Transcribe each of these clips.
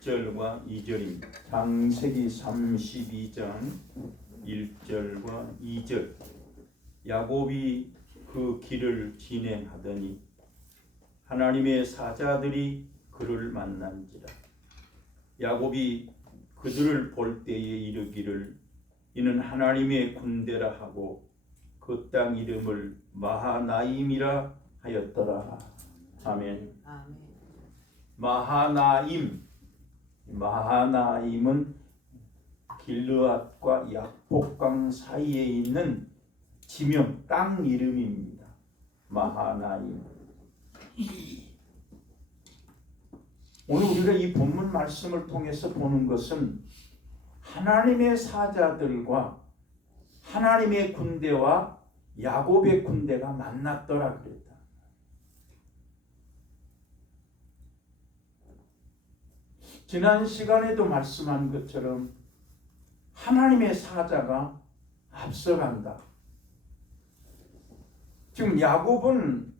1절과 2절입니다. 창세기 32장 1절과 2절. 야곱이 그 길을 진행하더니 하나님의 사자들이 그를 만난지라. 야곱이 그들을 볼 때에 이르기를 이는 하나님의 군대라 하고 그 땅 이름을 마하나임이라 하였더라. 아멘. 마하나임은 길르앗과 야복강 사이에 있는 지명 땅 이름입니다. 마하나임. 오늘 우리가 이 본문 말씀을 통해서 보는 것은 하나님의 사자들과 하나님의 군대와 야곱의 군대가 만났더라 그랬다. 지난 시간에도 말씀한 것처럼 하나님의 사자가 앞서간다. 지금 야곱은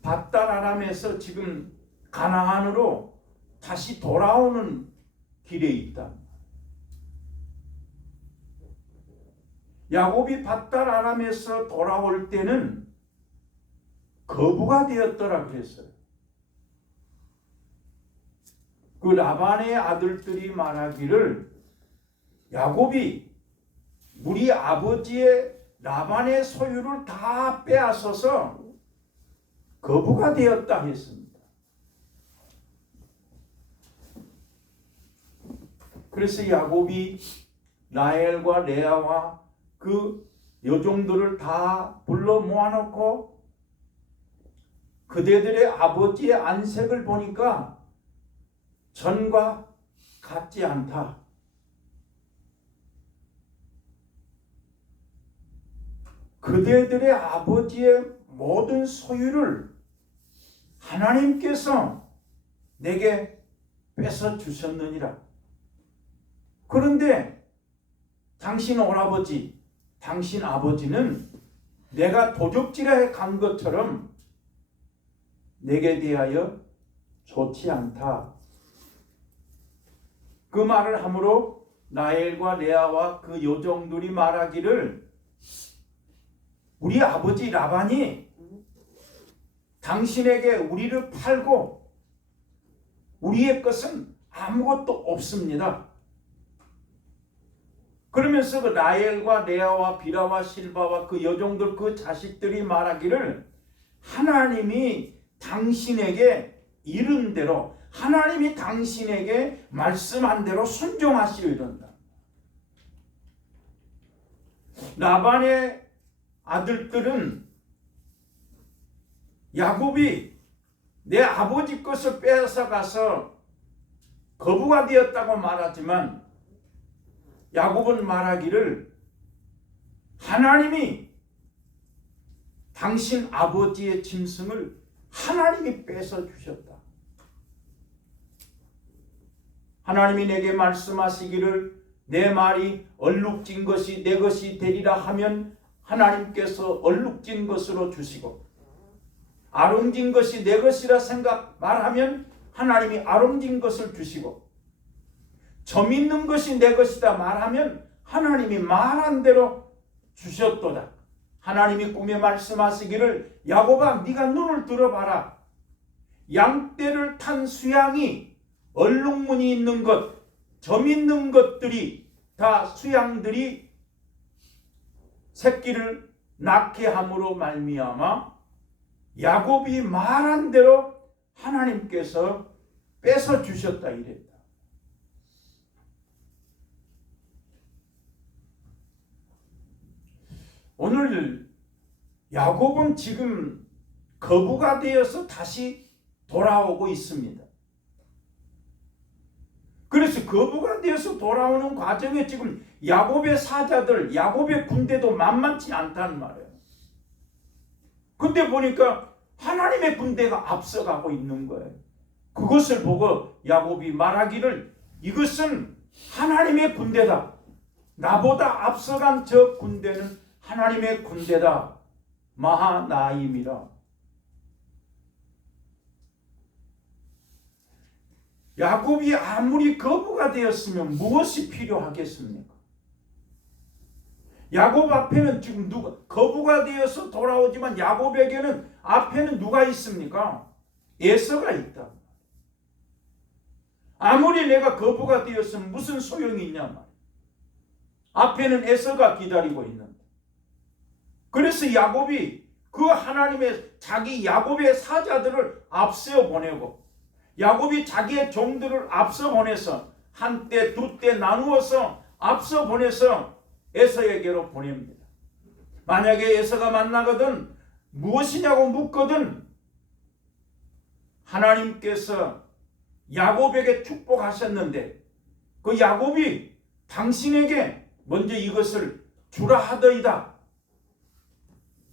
밧다라람에서 지금 가나안으로 다시 돌아오는 길에 있다. 야곱이 밧다라람에서 돌아올 때는 거부가 되었더라 그랬어요. 그 라반의 아들들이 말하기를 야곱이 우리 아버지의 라반의 소유를 다 빼앗아서 거부가 되었다 했습니다. 그래서 야곱이 라헬과 레아와 그 여종들을 다 불러 모아놓고 그대들의 아버지의 안색을 보니까 전과 같지 않다. 그대들의 아버지의 모든 소유를 하나님께서 내게 뺏어 주셨느니라. 그런데 당신 오라버지, 당신 아버지는 내가 도적질에 간 것처럼 내게 대하여 좋지 않다. 그 말을 함으로 라헬과 레아와 그 여종들이 말하기를 우리 아버지 라반이 당신에게 우리를 팔고 우리의 것은 아무것도 없습니다. 그러면서 그 라헬과 레아와 비라와 실바와 그 여종들 그 자식들이 말하기를 하나님이 당신에게 이른 대로 하나님이 당신에게 말씀한 대로 순종하시오 이런다. 라반의 아들들은 야곱이 내 아버지 것을 빼앗아 가서 거부가 되었다고 말하지만 야곱은 말하기를 하나님이 당신 아버지의 짐승을 하나님이 뺏어 주셨다. 하나님이 내게 말씀하시기를 내 말이 얼룩진 것이 내 것이 되리라 하면 하나님께서 얼룩진 것으로 주시고 아름진 것이 내 것이라 말하면 하나님이 아름진 것을 주시고 점 있는 것이 내 것이다 말하면 하나님이 말한 대로 주셨도다. 하나님이 꿈에 말씀하시기를 야곱아 네가 눈을 들어봐라. 양떼를 탄 수양이 얼룩무늬 있는 것, 점 있는 것들이 다 수양들이 새끼를 낳게 함으로 말미암아 야곱이 말한 대로 하나님께서 뺏어 주셨다 이랬다. 오늘 야곱은 지금 거부가 되어서 다시 돌아오고 있습니다. 그래서 거부가 되어서 돌아오는 과정에 지금 야곱의 사자들, 야곱의 군대도 만만치 않다는 말이에요. 근데 보니까 하나님의 군대가 앞서가고 있는 거예요. 그것을 보고 야곱이 말하기를 이것은 하나님의 군대다. 나보다 앞서간 저 군대는 하나님의 군대다. 마하나임이라. 야곱이 아무리 거부가 되었으면 무엇이 필요하겠습니까? 야곱 앞에는 지금 누가 거부가 되어서 돌아오지만 야곱에게는 앞에는 누가 있습니까? 에서가 있다. 아무리 내가 거부가 되었으면 무슨 소용이 있냐 말이야. 앞에는 에서가 기다리고 있는데. 그래서 야곱이 그 하나님의 자기 야곱의 사자들을 앞서 보내고 야곱이 자기의 종들을 앞서 보내서 한때 두 때 나누어서 앞서 보내서 에서에게로 보냅니다. 만약에 에서가 만나거든 무엇이냐고 묻거든 하나님께서 야곱에게 축복하셨는데 그 야곱이 당신에게 먼저 이것을 주라 하더이다.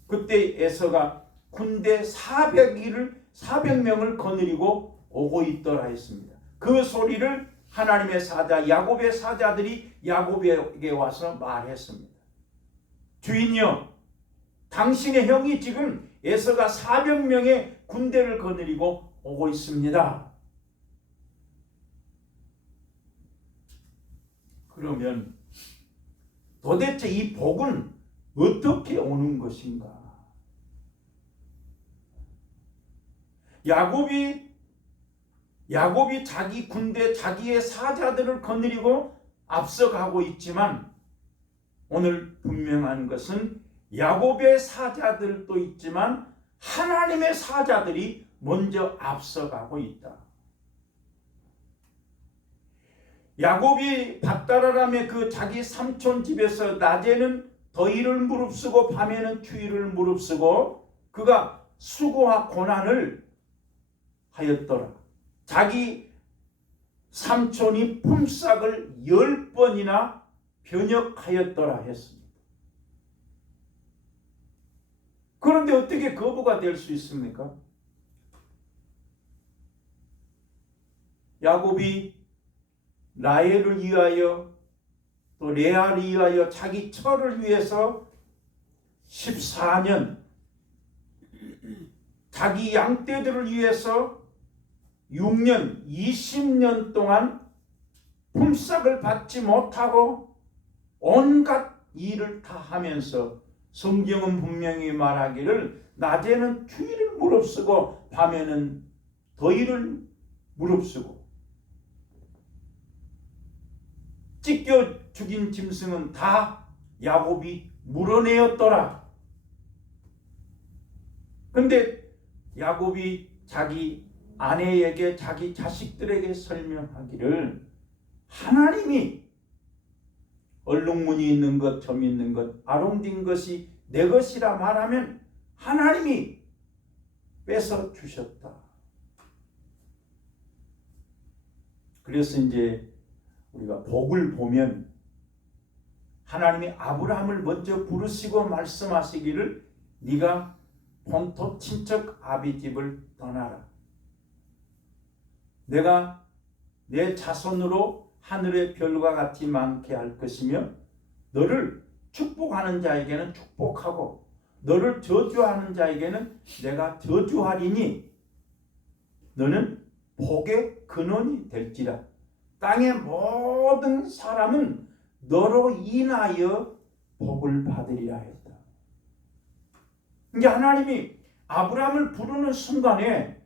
그때 에서가 군대 400명을 거느리고 오고 있더라 했습니다. 그 소리를 하나님의 사자 야곱의 사자들이 야곱에게 와서 말했습니다. 주인이여, 당신의 형이 지금 에서가 400명의 군대를 거느리고 오고 있습니다. 그러면 도대체 이 복은 어떻게 오는 것인가? 야곱이 자기 군대, 자기의 사자들을 거느리고 앞서가고 있지만 오늘 분명한 것은 야곱의 사자들도 있지만 하나님의 사자들이 먼저 앞서가고 있다. 야곱이 밧다라람의 그 자기 삼촌 집에서 낮에는 더위를 무릅쓰고 밤에는 추위를 무릅쓰고 그가 수고와 고난을 하였더라. 자기 삼촌이 품삯을 10번이나 변역하였더라 했습니다. 그런데 어떻게 거부가 될 수 있습니까? 야곱이 라헬을 위하여 또 레아를 위하여 자기 처를 위해서 14년 자기 양떼들을 위해서 6년 20년 동안 품삯을 받지 못하고 온갖 일을 다 하면서 성경은 분명히 말하기를 낮에는 추위를 무릅쓰고 밤에는 더위를 무릅쓰고 찢겨 죽인 짐승은 다 야곱이 물어내었더라. 그런데 야곱이 자기 아내에게 자기 자식들에게 설명하기를 하나님이 얼룩무늬 있는 것, 점 있는 것, 아롱딘 것이 내 것이라 말하면 하나님이 뺏어 주셨다. 그래서 이제 우리가 복을 보면 하나님이 아브라함을 먼저 부르시고 말씀하시기를 네가 본토 친척 아비 집을 떠나라. 내가 내 자손으로 하늘의 별과 같이 많게 할 것이며 너를 축복하는 자에게는 축복하고 너를 저주하는 자에게는 내가 저주하리니 너는 복의 근원이 될지라. 땅의 모든 사람은 너로 인하여 복을 받으리라 했다. 이제 하나님이 아브라함을 부르는 순간에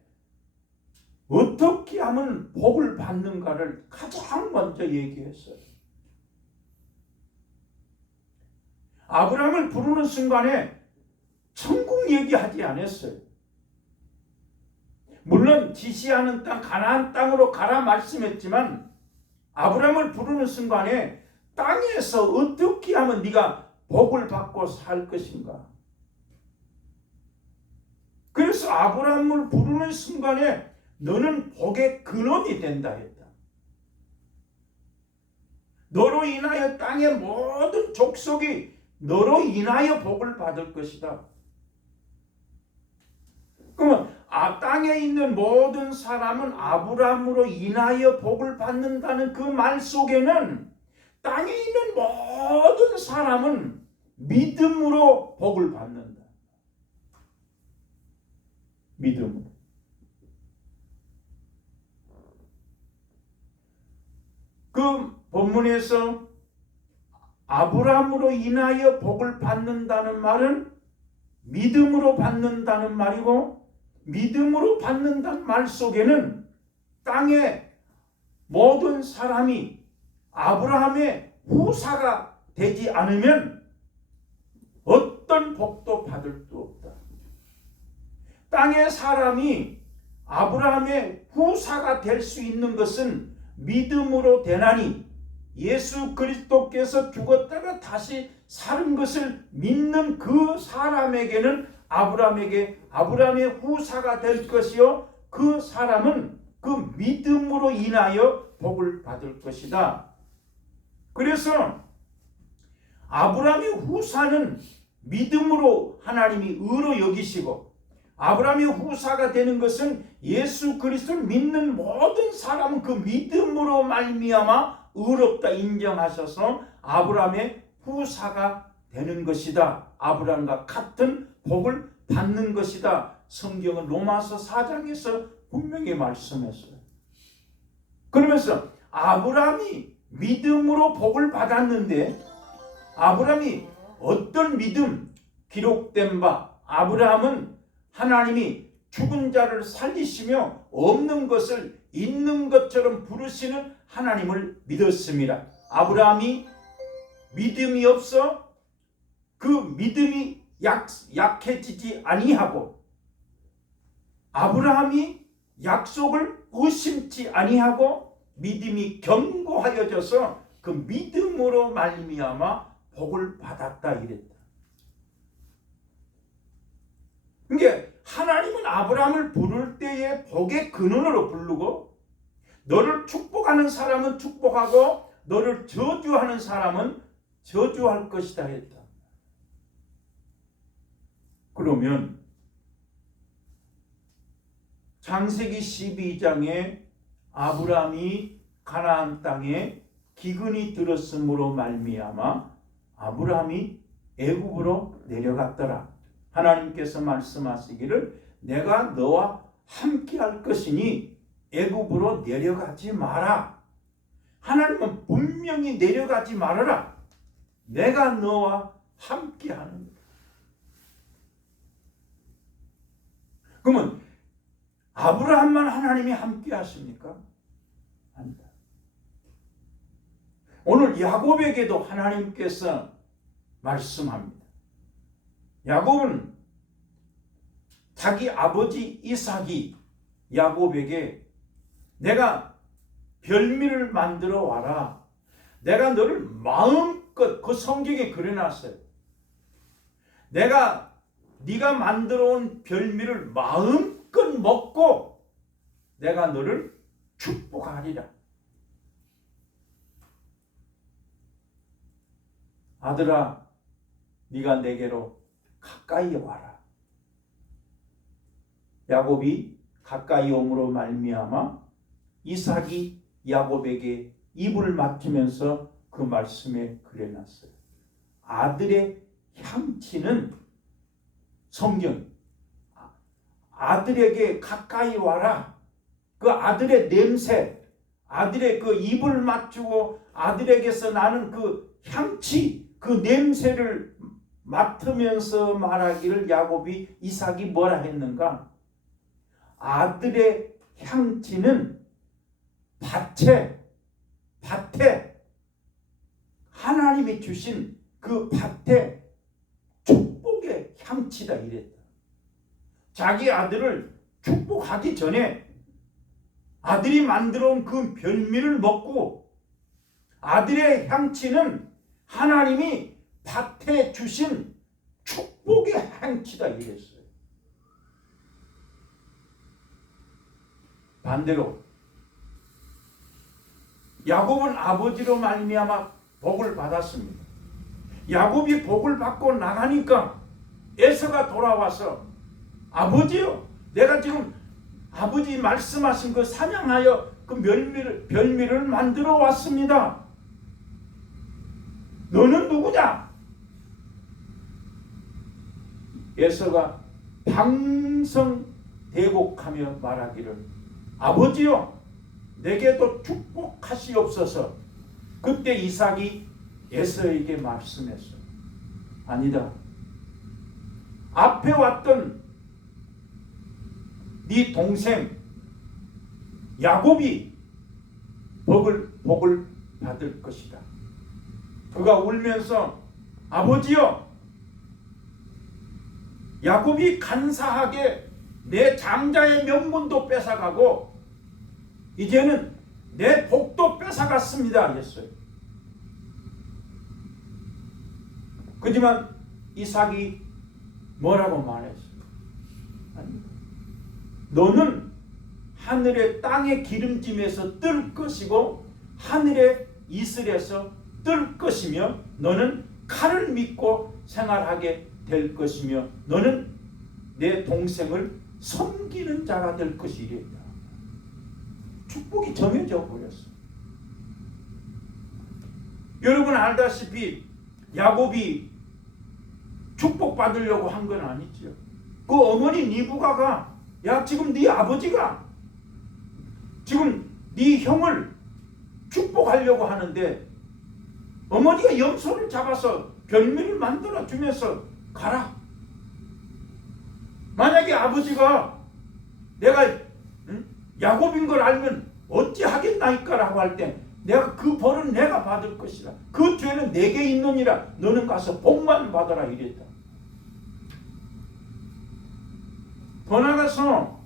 어떻게 하면 복을 받는가를 가장 먼저 얘기했어요. 아브라함을 부르는 순간에 천국 얘기하지 않았어요. 물론 지시하는 땅 가나안 땅으로 가라 말씀했지만 아브라함을 부르는 순간에 땅에서 어떻게 하면 네가 복을 받고 살 것인가. 그래서 아브라함을 부르는 순간에 너는 복의 근원이 된다 했다. 너로 인하여 땅의 모든 족속이 너로 인하여 복을 받을 것이다. 그러면 땅에 있는 모든 사람은 아브라함으로 인하여 복을 받는다는 그 말 속에는 땅에 있는 모든 사람은 믿음으로 복을 받는다. 믿음으로. 그 본문에서 아브라함으로 인하여 복을 받는다는 말은 믿음으로 받는다는 말이고, 믿음으로 받는다는 말 속에는 땅의 모든 사람이 아브라함의 후사가 되지 않으면 어떤 복도 받을 수 없다. 땅의 사람이 아브라함의 후사가 될 수 있는 것은 믿음으로 되나니, 예수 그리스도께서 죽었다가 다시 사는 것을 믿는 그 사람에게는 아브라함의 후사가 될 것이요, 그 사람은 그 믿음으로 인하여 복을 받을 것이다. 그래서 아브라함의 후사는 믿음으로 하나님이 의로 여기시고, 아브라함의 후사가 되는 것은 예수 그리스도를 믿는 모든 사람은 그 믿음으로 말미암아 의롭다 인정하셔서 아브라함의 후사가 되는 것이다. 아브라함과 같은 복을 받는 것이다. 성경은 로마서 4장에서 분명히 말씀했어요. 그러면서 아브라함이 믿음으로 복을 받았는데, 아브라함이 어떤 믿음? 기록된 바 아브라함은 하나님이 죽은 자를 살리시며 없는 것을 있는 것처럼 부르시는 하나님을 믿었습니다. 아브라함이 믿음이 없어 그 믿음이 약해지지 아니하고, 아브라함이 약속을 의심치 아니하고 믿음이 견고하여져서 그 믿음으로 말미암아 복을 받았다 이랬다. 그러니까 하나님은 아브라함을 부를 때에 복의 근원으로 부르고, 너를 축복하는 사람은 축복하고 너를 저주하는 사람은 저주할 것이다 했다. 그러면 창세기 12장에 아브라함이 가나안 땅에 기근이 들었으므로 말미암아 아브라함이 애굽으로 내려갔더라. 하나님께서 말씀하시기를 내가 너와 함께 할 것이니 애굽으로 내려가지 마라. 하나님은 분명히 내려가지 말아라. 내가 너와 함께 하는 거다. 그러면 아브라함만 하나님이 함께 하십니까? 아니다. 오늘 야곱에게도 하나님께서 말씀합니다. 야곱은 자기 아버지 이삭이 야곱에게 네가 별미를 만들어 와라. 내가 너를 마음껏, 그 성경에 그려놨어요. 네가 만들어 온 별미를 마음껏 먹고 내가 너를 축복하리라. 아들아, 네가 내게로 가까이 와라. 야곱이 가까이 옴으로 말미암아 이삭이 야곱에게 입을 맞추면서 그 말씀에 그려놨어요. 아들의 향취는 성경, 아들에게 가까이 와라. 그 아들의 냄새, 아들의 그 입을 맞추고 아들에게서 나는 그 향취, 그 냄새를 맡으면서 말하기를 야곱이 이삭이 뭐라 했는가? 아들의 향취는 밭에 하나님이 주신 그 밭에 축복의 향취다 이랬다. 자기 아들을 축복하기 전에 아들이 만들어 온 그 별미를 먹고, 아들의 향취는 하나님이 밭에 주신 축복의 향취다 이랬어요. 반대로 야곱은 아버지로 말미암아 복을 받았습니다. 야곱이 복을 받고 나가니까 에서가 돌아와서 아버지요, 내가 지금 아버지 말씀하신 그 사냥하여 그 별미를 만들어 왔습니다. 너는 누구냐? 에서가 방성대복하며 말하기를 아버지요, 내게도 축복하시옵소서. 그때 이삭이 에서에게 말씀했어요. 아니다. 앞에 왔던 네 동생 야곱이 복을 받을 것이다. 그가 울면서 아버지여, 야곱이 간사하게 내 장자의 명분도 뺏어가고 이제는 내 복도 뺏어갔습니다 했어요. 그지만 이삭이 뭐라고 말했어요? 너는 하늘의 땅의 기름짐에서 뜰 것이고 하늘의 이슬에서 뜰 것이며 너는 칼을 믿고 생활하게 될 것이며 너는 내 동생을 섬기는 자가 될 것이랬다. 축복이 정해져 버렸어. 여러분 알다시피 야곱이 축복받으려고 한 건 아니죠. 그 어머니 리브가가 야 지금 네 아버지가 지금 네 형을 축복하려고 하는데 어머니가 염소를 잡아서 별미를 만들어 주면서 가라. 만약에 아버지가 내가 야곱인 걸 알면 어찌 하겠나이까라고 할 때 내가 그 벌은 내가 받을 것이라. 그 죄는 내게 있느니라. 너는 가서 복만 받아라 이랬다. 더 나가서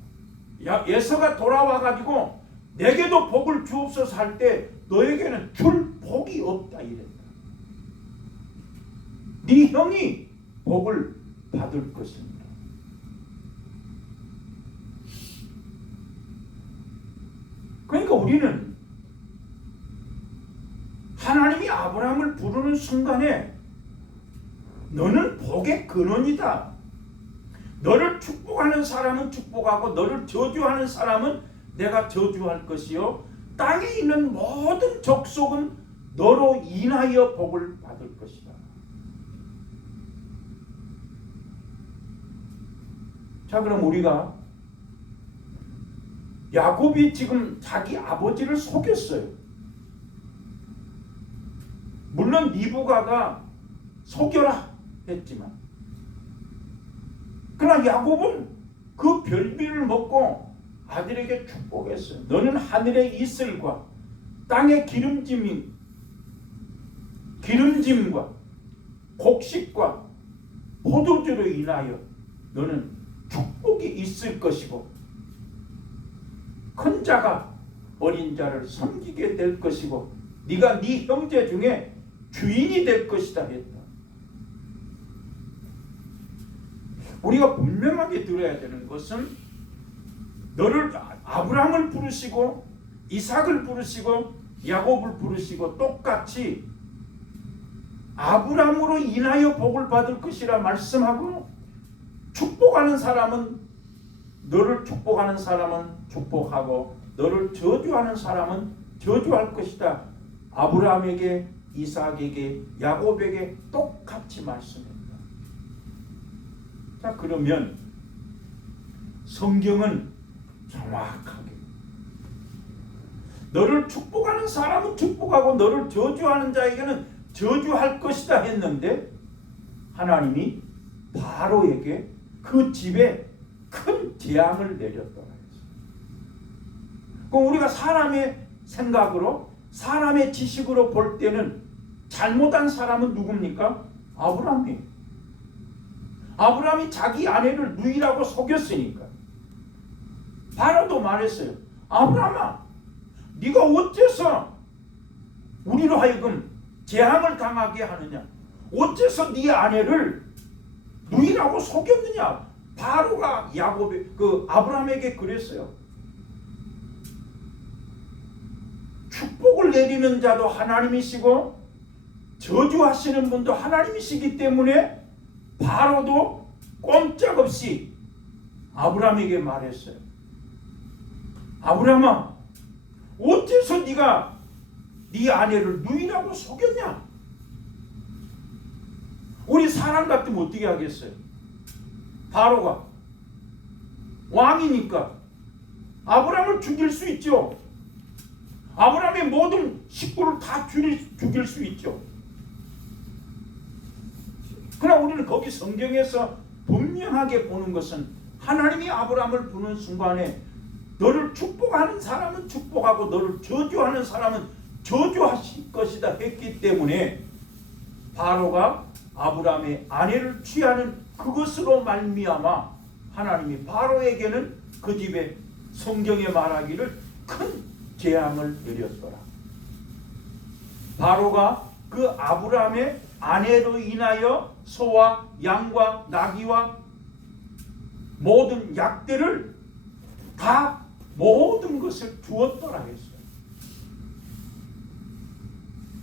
예서가 돌아와 가지고 내게도 복을 주옵소서 할 때 너에게는 줄 복이 없다 이랬다. 네 형이 복을 받을 것입니다. 그러니까 우리는 하나님이 아브라함을 부르는 순간에 너는 복의 근원이다. 너를 축복하는 사람은 축복하고 너를 저주하는 사람은 내가 저주할 것이요 땅에 있는 모든 족속은 너로 인하여 복을 받을 것이다. 자, 그럼 우리가 야곱이 지금 자기 아버지를 속였어요. 물론 리브가가 속여라 했지만 그러나 야곱은 그 별미를 먹고 아들에게 축복했어요. 너는 하늘의 이슬과 땅의 기름짐과 곡식과 포도주로 인하여 너는 축복이 있을 것이고 큰 자가 어린 자를 섬기게 될 것이고 네가 네 형제 중에 주인이 될 것이다 했다. 우리가 분명하게 들어야 되는 것은 너를 아브라함을 부르시고 이삭을 부르시고 야곱을 부르시고 똑같이 아브라함으로 인하여 복을 받을 것이라 말씀하고 축복하는 사람은 너를 축복하는 사람은 축복하고 너를 저주하는 사람은 저주할 것이다. 아브라함에게 이삭에게 야곱에게 똑같이 말씀합니다. 자, 그러면 성경은 정확하게 너를 축복하는 사람은 축복하고 너를 저주하는 자에게는 저주할 것이다 했는데 하나님이 바로에게 그 집에 큰 재앙을 내렸더라 했어요. 그럼 우리가 사람의 생각으로 사람의 지식으로 볼 때는 잘못한 사람은 누굽니까? 아브라함이. 아브라함이 자기 아내를 누이라고 속였으니까. 바로도 말했어요. 아브라함아, 네가 어째서 우리로 하여금 재앙을 당하게 하느냐? 어째서 네 아내를 누이라고 속였느냐? 바로가 아브라함에게 그랬어요. 축복을 내리는 자도 하나님이시고 저주하시는 분도 하나님이시기 때문에 바로도 꼼짝없이 아브라함에게 말했어요. 아브라함아, 어째서 네가 네 아내를 누이라고 속였냐? 우리 사람 같으면 어떻게 하겠어요? 바로가 왕이니까 아브라함을 죽일 수 있죠. 아브라함의 모든 식구를 다 죽일 수 있죠. 그러나 우리는 거기 성경에서 분명하게 보는 것은 하나님이 아브라함을 부르는 순간에 너를 축복하는 사람은 축복하고 너를 저주하는 사람은 저주하실 것이다 했기 때문에 바로가 아브라함의 아내를 취하는 그것으로 말미암아 하나님이 바로에게는 그 집에 성경에 말하기를 큰 재앙을 내렸더라. 바로가 그 아브라함의 아내로 인하여 소와 양과 나귀와 모든 약들을 다 모든 것을 주었더라 했어요.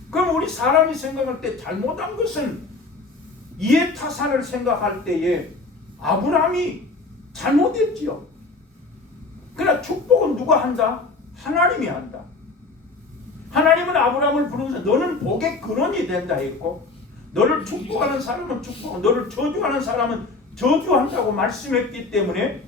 그럼 우리 사람이 생각할 때 잘못한 것은 이해타산을 생각할 때에 아브라함이 잘못했지요. 그러나 축복은 누가 한다? 하나님이 한다. 하나님은 아브라함을 부르면서 너는 복의 근원이 된다 했고 너를 축복하는 사람은 축복하고 너를 저주하는 사람은 저주한다고 말씀했기 때문에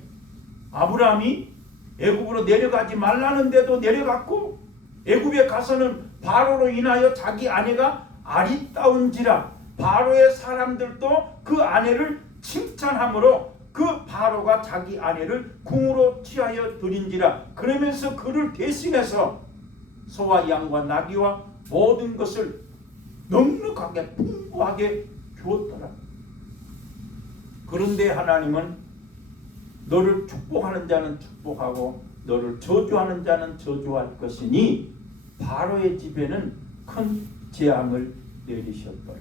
아브라함이 애굽으로 내려가지 말라는데도 내려갔고 애굽에 가서는 바로로 인하여 자기 아내가 아리따운지라 바로의 사람들도 그 아내를 칭찬하므로 그 바로가 자기 아내를 궁으로 취하여 드린지라 그러면서 그를 대신해서 소와 양과 나귀와 모든 것을 넉넉하게 풍부하게 주었더라. 그런데 하나님은 너를 축복하는 자는 축복하고 너를 저주하는 자는 저주할 것이니 바로의 집에는 큰 재앙을 내리셨더라.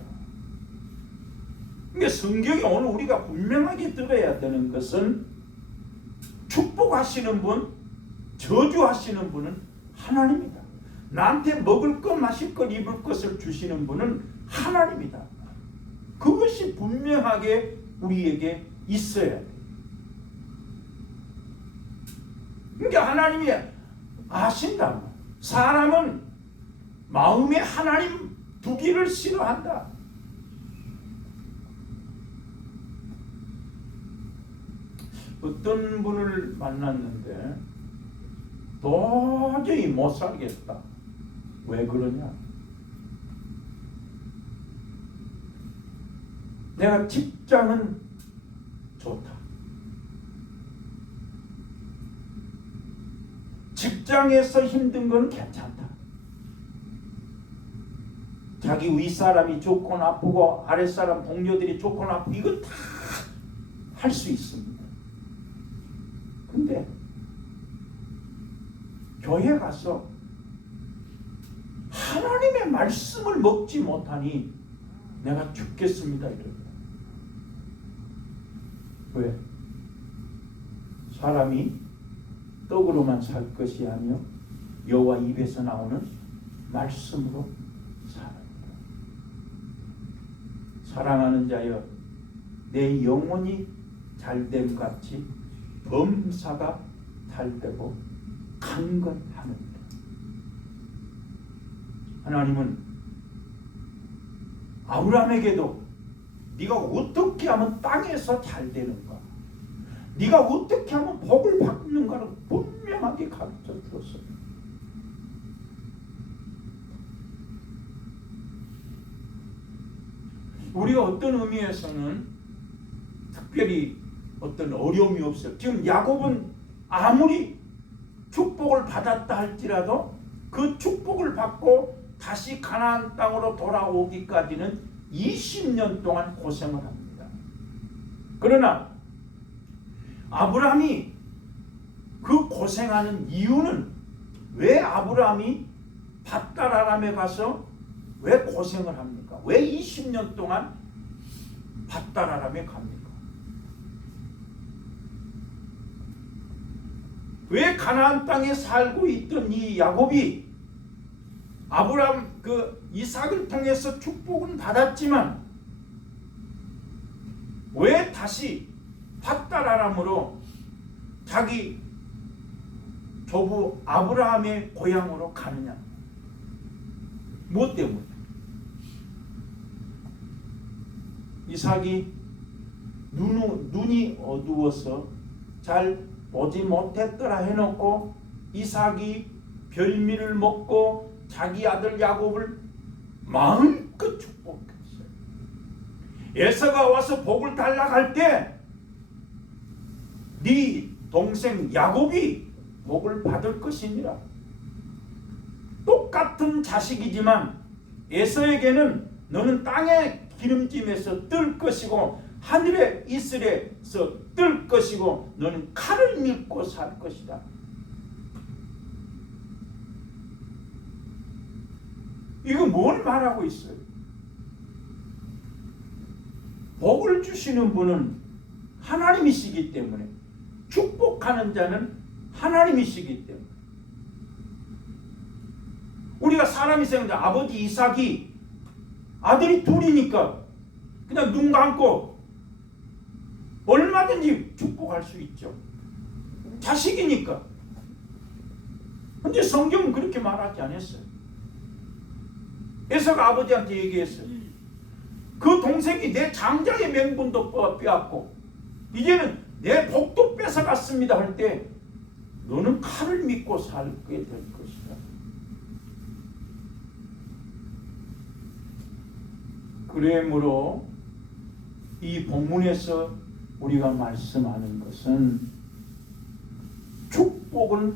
그러니까 성경에 오늘 우리가 분명하게 들어야 되는 것은 축복하시는 분, 저주하시는 분은 하나님이다. 나한테 먹을 것, 마실 것, 입을 것을 주시는 분은 하나님이다. 그것이 분명하게 우리에게 있어야 돼. 그러니까 하나님이 아신다. 사람은 마음에 하나님 두기를 싫어한다. 어떤 분을 만났는데 도저히 못 살겠다. 왜 그러냐? 내가 직장은 좋다. 직장에서 힘든 건 괜찮다. 자기 윗사람이 좋고 나쁘고 아랫사람 동료들이 좋고 나쁘고 이건 다 할 수 있습니다. 근데 교회 가서 하나님의 말씀을 먹지 못하니 내가 죽겠습니다. 이러더라. 왜? 사람이 떡으로만 살 것이 아니요 여호와 입에서 나오는 말씀으로 살아라. 사랑하는 자여 내 영혼이 잘됨 같이 범사가 잘되고 강건하느니라. 하나님은 아브라함에게도 네가 어떻게 하면 땅에서 잘 되는가, 네가 어떻게 하면 복을 받는가를 분명하게 가르쳐 주었어요. 우리가 어떤 의미에서는 특별히 어떤 어려움이 없어요. 지금 야곱은 아무리 축복을 받았다 할지라도 그 축복을 받고 다시 가나안 땅으로 돌아오기까지는 20년 동안 고생을 합니다. 그러나 아브라함이 그 고생하는 이유는 왜 아브라함이 밧다라람에 가서 왜 고생을 합니까? 왜 20년 동안 밧다라람에 갑니까? 왜 가나안 땅에 살고 있던 이 야곱이 아브라함 그 이삭을 통해서 축복은 받았지만 왜 다시 밧다라람으로 자기 조부 아브라함의 고향으로 가느냐? 무엇 때문에? 이삭이 눈이 어두워서 잘 보지 못했더라 해놓고 이삭이 별미를 먹고 자기 아들 야곱을 마음껏 축복했어요. 에서가 와서 복을 달라고 할 때 네 동생 야곱이 복을 받을 것이니라. 똑같은 자식이지만 에서에게는 너는 땅의 기름짐에서 뜰 것이고 하늘의 이슬에서 뜰 것이고 너는 칼을 밀고 살 것이다. 이거 뭘 말하고 있어요? 복을 주시는 분은 하나님이시기 때문에, 축복하는 자는 하나님이시기 때문에, 우리가 사람이 생각해 아버지 이삭이 아들이 둘이니까 그냥 눈 감고 얼마든지 축복할 수 있죠. 자식이니까. 근데 성경은 그렇게 말하지 않았어요. 에서가 아버지한테 얘기했어요. 그 동생이 내 장자의 명분도 빼앗고 이제는 내 복도 뺏어갔습니다 할 때 너는 칼을 믿고 살게 될 것이다. 그러므로 이 본문에서 우리가 말씀하는 것은 축복을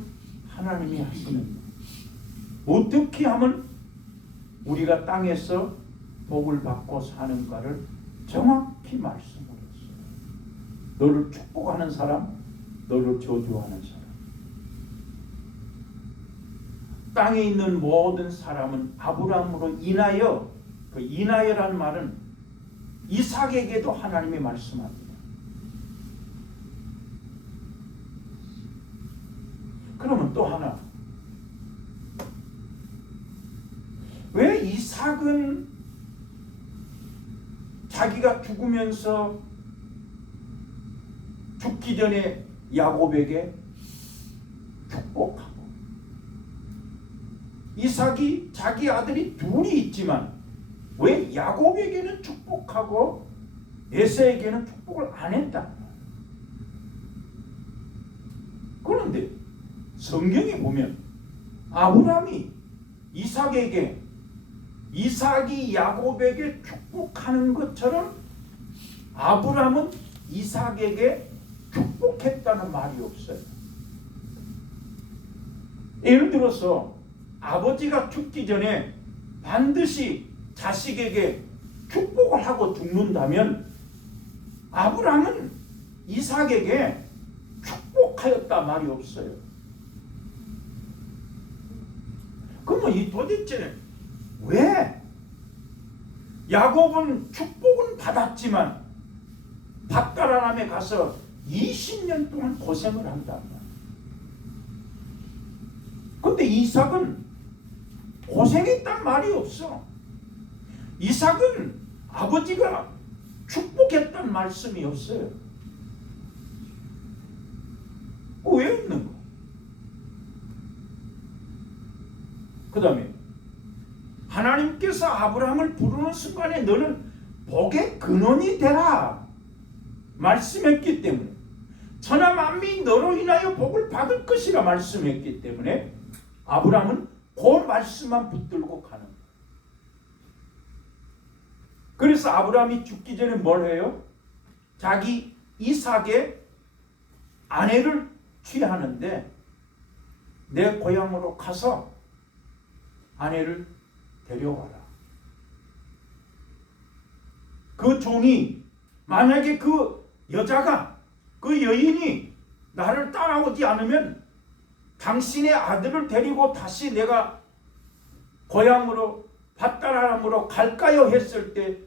하나님이 하시는, 어떻게 하면 우리가 땅에서 복을 받고 사는가를 정확히 말씀을 했어요. 너를 축복하는 사람, 너를 저주하는 사람. 땅에 있는 모든 사람은 아브라함으로 인하여, 그 인하여라는 말은 이삭에게도 하나님이 말씀합니다. 그러면 또 하나, 왜 이삭은 자기가 죽으면서 죽기 전에 야곱에게 축복하고, 이삭이 자기 아들이 둘이 있지만 왜 야곱에게는 축복하고 에서에게는 축복을 안 했다? 그런데 성경에 보면 아브라함이 이삭에게, 이삭이 야곱에게 축복하는 것처럼 아브라함은 이삭에게 축복했다는 말이 없어요. 예를 들어서 아버지가 죽기 전에 반드시 자식에게 축복을 하고 죽는다면 아브라함은 이삭에게 축복하였다 말이 없어요. 그러면 이 도대체 왜 야곱은 축복은 받았지만 밧다라람에 가서 20년 동안 고생을 한다. 근데 이삭은 고생했단 말이 없어. 이삭은 아버지가 축복했단 말씀이 없어요. 왜 없는 거? 그 다음에 하나님께서 아브라함을 부르는 순간에 너는 복의 근원이 되라 말씀했기 때문에, 천하 만민이 너로 인하여 복을 받을 것이라 말씀했기 때문에 아브라함은 그 말씀만 붙들고 가는 거예요. 그래서 아브라함이 죽기 전에 뭘 해요? 자기 이삭의 아내를 취하는데 내 고향으로 가서 아내를 데려와라. 그 종이 만약에 그 여자가, 그 여인이 나를 따라오지 않으면 당신의 아들을 데리고 다시 내가 고향으로 밧다라람으로 갈까요? 했을 때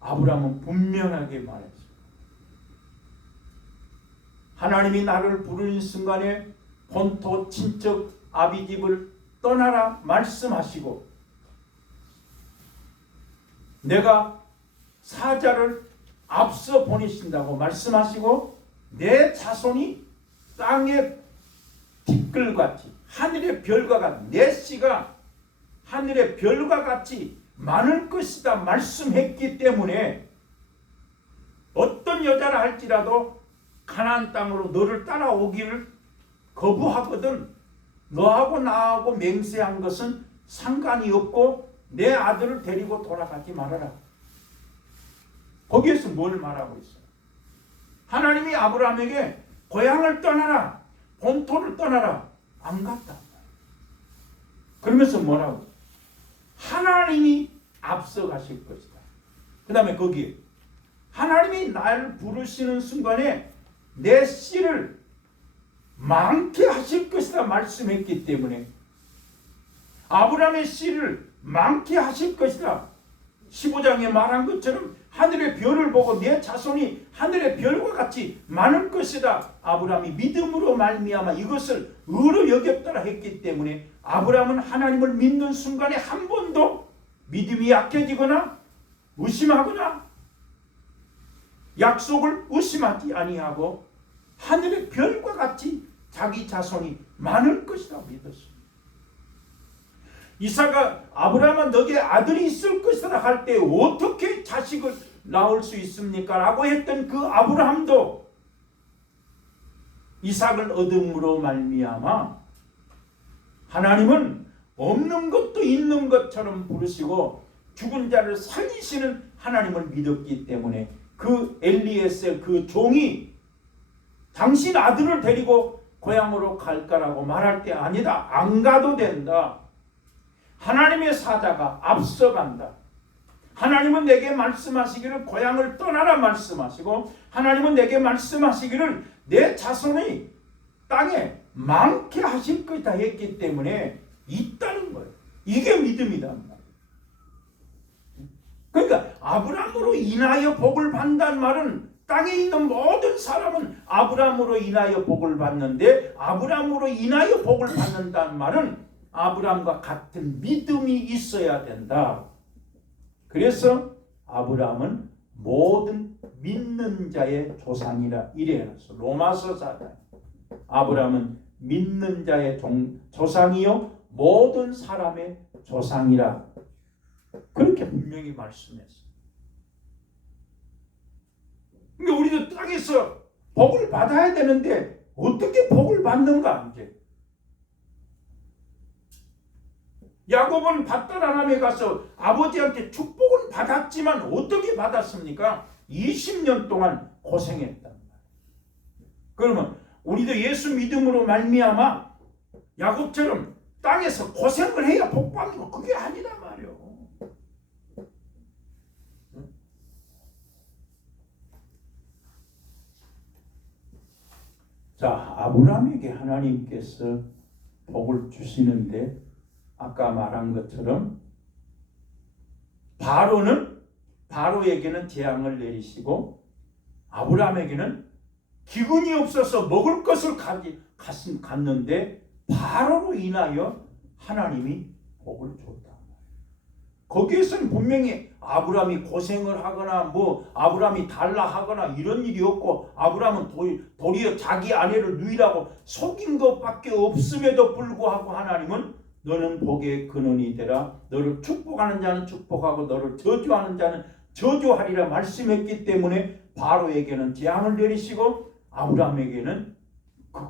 아브라함은 분명하게 말했어요. 하나님이 나를 부르는 순간에 본토 친척 아비집을 떠나라 말씀하시고 내가 사자를 앞서 보내신다고 말씀하시고 내 자손이 땅의 티끌같이 하늘의 별과 같이, 내 씨가 하늘의 별과 같이 많을 것이다 말씀했기 때문에 어떤 여자라 할지라도 가나안 땅으로 너를 따라오기를 거부하거든 너하고 나하고 맹세한 것은 상관이 없고 내 아들을 데리고 돌아가지 말아라. 거기에서 뭘 말하고 있어요? 하나님이 아브라함에게 고향을 떠나라, 본토를 떠나라, 안 갔다. 그러면서 뭐라고? 하나님이 앞서가실 것이다. 그 다음에 거기에 하나님이 나를 부르시는 순간에 내 씨를 많게 하실 것이다 말씀했기 때문에 아브라함의 씨를 많게 하실 것이다. 15장에 말한 것처럼 하늘의 별을 보고 내 자손이 하늘의 별과 같이 많을 것이다. 아브라함이 믿음으로 말미암아 이것을 의로 여겼더라 했기 때문에 아브라함은 하나님을 믿는 순간에 한 번도 믿음이 약해지거나 의심하거나 약속을 의심하지 아니하고 하늘의 별과 같이 자기 자손이 많을 것이라 믿었습니다. 이사가 아브라함아 너에게 아들이 있을 것이라 할 때 어떻게 자식을 낳을 수 있습니까? 라고 했던 그 아브라함도 이삭을 얻음으로 말미암아 하나님은 없는 것도 있는 것처럼 부르시고 죽은 자를 살리시는 하나님을 믿었기 때문에 그 엘리에셀 그 종이 당신 아들을 데리고 고향으로 갈까라고 말할 때 아니다. 안 가도 된다. 하나님의 사자가 앞서간다. 하나님은 내게 말씀하시기를 고향을 떠나라 말씀하시고 하나님은 내게 말씀하시기를 내 자손이 땅에 많게 하실 것이다 했기 때문에 있다는 거예요. 이게 믿음이다. 그러니까 아브라함으로 인하여 복을 받는다는 말은 땅에 있는 모든 사람은 아브라함으로 인하여 복을 받는데 아브라함으로 인하여 복을 받는다는 말은 아브라함과 같은 믿음이 있어야 된다. 그래서 아브라함은 모든 믿는 자의 조상이라 이래서 로마서 4장 아브라함은 믿는 자의 조상이요 모든 사람의 조상이라 그렇게 분명히 말씀했어요. 그러니까 우리도 땅에서 복을 받아야 되는데 어떻게 복을 받는가 이제 야곱은 밧다라람에 가서 아버지한테 축복은 받았지만 어떻게 받았습니까? 20년 동안 고생했단 말이에요. 그러면 우리도 예수 믿음으로 말미암아 야곱처럼 땅에서 고생을 해야 복 받는 거 그게 아니란 말이에요. 자, 아브라함에게 하나님께서 복을 주시는데 아까 말한 것처럼 바로에게는 재앙을 내리시고 아브라함에게는 기근이 없어서 먹을 것을 갔는데 바로로 인하여 하나님이 복을 줬다. 거기에서는 분명히 아브라함이 고생을 하거나 뭐 아브라함이 달라 하거나 이런 일이 없고 아브라함은 도리어 자기 아내를 누이라고 속인 것밖에 없음에도 불구하고 하나님은 너는 복의 근원이 되라. 너를 축복하는 자는 축복하고 너를 저주하는 자는 저주하리라 말씀했기 때문에 바로에게는 재앙을 내리시고 아브라함에게는 그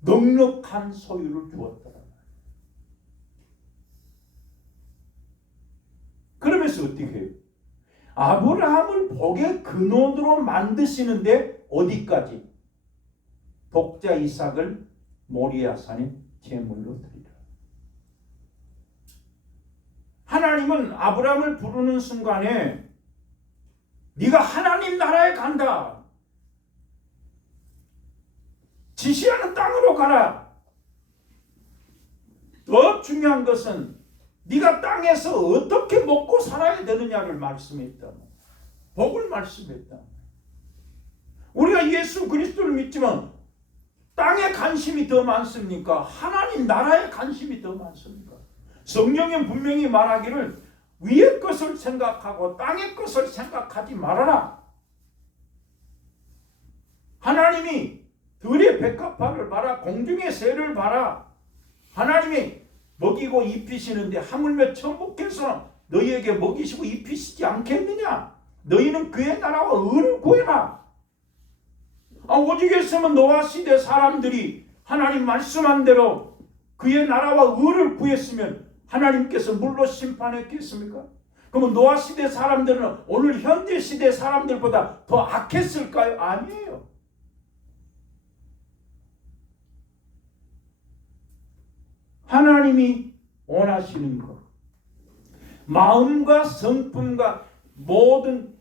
넉넉한 소유를 주었더라. 그러면서 어떻게 해요? 아브라함을 복의 근원으로 만드시는데 어디까지? 독자 이삭을 모리아산에 제물로 드리라. 하나님은 아브라함을 부르는 순간에 네가 하나님 나라에 간다. 지시하는 땅으로 가라. 더 중요한 것은 네가 땅에서 어떻게 먹고 살아야 되느냐를 말씀했다. 복을 말씀했다. 우리가 예수 그리스도를 믿지만 땅에 관심이 더 많습니까? 하나님 나라에 관심이 더 많습니까? 성령은 분명히 말하기를 위의 것을 생각하고 땅의 것을 생각하지 말아라. 하나님이 들의 백합화를 봐라. 공중의 새를 봐라. 하나님이 먹이고 입히시는데 하물며 천국에서 너희에게 먹이시고 입히시지 않겠느냐? 너희는 그의 나라와 의를 구해라. 오직 했으면 노아 시대 사람들이 하나님 말씀한 대로 그의 나라와 의를 구했으면 하나님께서 물로 심판했겠습니까? 그러면 노아 시대 사람들은 오늘 현대 시대 사람들보다 더 악했을까요? 아니에요. 하나님이 원하시는 것, 마음과 성품과 모든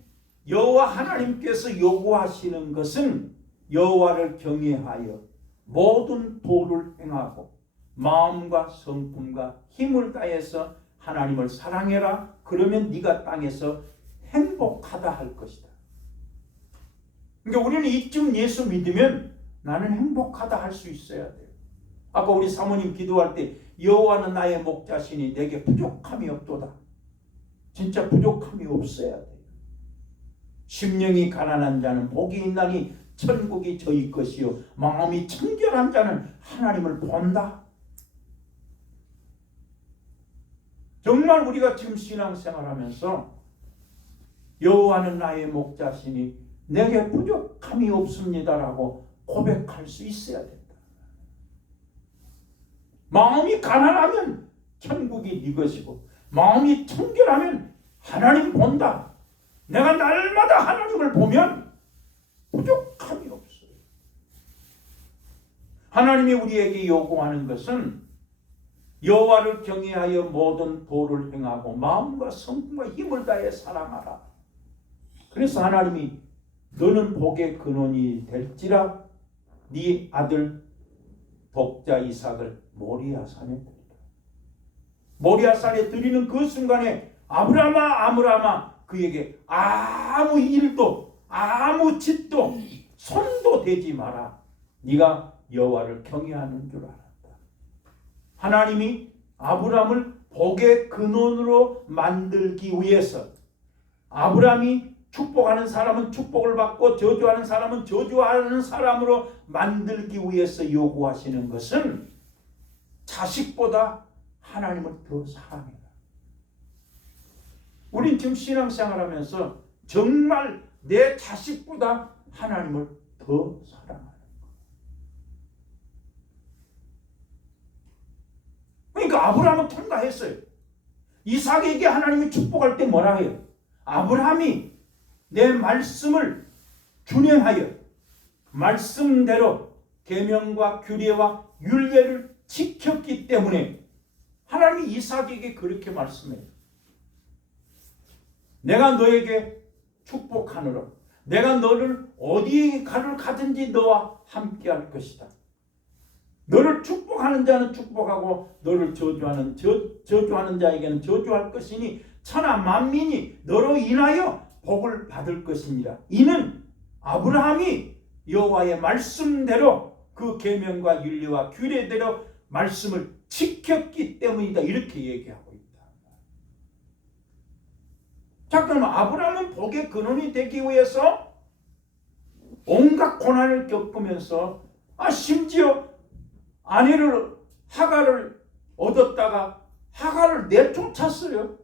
여호와 하나님께서 요구하시는 것은 여호와를 경외하여 모든 도를 행하고 마음과 성품과 힘을 다해서 하나님을 사랑해라. 그러면 네가 땅에서 행복하다 할 것이다. 그러니까 우리는 이쯤 예수 믿으면 나는 행복하다 할 수 있어야 돼요. 아까 우리 사모님 기도할 때 여호와는 나의 목자시니 내게 부족함이 없도다. 진짜 부족함이 없어야 돼요. 심령이 가난한 자는 복이 있나니 천국이 저희 것이요 마음이 청결한 자는 하나님을 본다. 정말 우리가 지금 신앙생활하면서 여호와는 나의 목자시니 내게 부족함이 없습니다라고 고백할 수 있어야 된다. 마음이 가난하면 천국이 네 것이고 마음이 청결하면 하나님 본다. 내가 날마다 하나님을 보면 부족함이 없어요. 하나님이 우리에게 요구하는 것은 여호와를 경외하여 모든 도를 행하고 마음과 성품과 힘을 다해 사랑하라. 그래서 하나님이 너는 복의 근원이 될지라 네 아들 독자 이삭을 모리아산에 드리라. 모리아산에 드리는 그 순간에 아브라함아 그에게 아무 일도 아무 짓도 손도 대지 마라. 네가 여호와를 경외하는 줄 알았다. 하나님이 아브라함을 복의 근원으로 만들기 위해서 아브라함이 축복하는 사람은 축복을 받고 저주하는 사람은 저주하는 사람으로 만들기 위해서 요구하시는 것은 자식보다 하나님을 더 사랑해라. 우린 지금 신앙생활하면서 정말 내 자식보다 하나님을 더 사랑하는 거예요. 그러니까 아브라함은 통과했어요. 이삭에게 하나님이 축복할 때 뭐라 해요? 아브라함이 내 말씀을 준행하여 말씀대로 계명과 규례와 율례를 지켰기 때문에 하나님이 이삭에게 그렇게 말씀해요. 내가 너에게 축복하노라. 내가 너를 어디에 가든지 너와 함께 할 것이다. 너를 축복하는 자는 축복하고 너를 저주하는 자에게는 저주할 것이니 천하 만민이 너로 인하여 복을 받을 것이니라. 이는 아브라함이 여호와의 말씀대로 그 계명과 율례와 규례대로 말씀을 지켰기 때문이다. 이렇게 얘기하고 있다. 자, 그럼 아브라함은 복의 근원이 되기 위해서 온갖 고난을 겪으면서 심지어 아내를 하갈을 얻었다가 하갈을 내쫓았어요.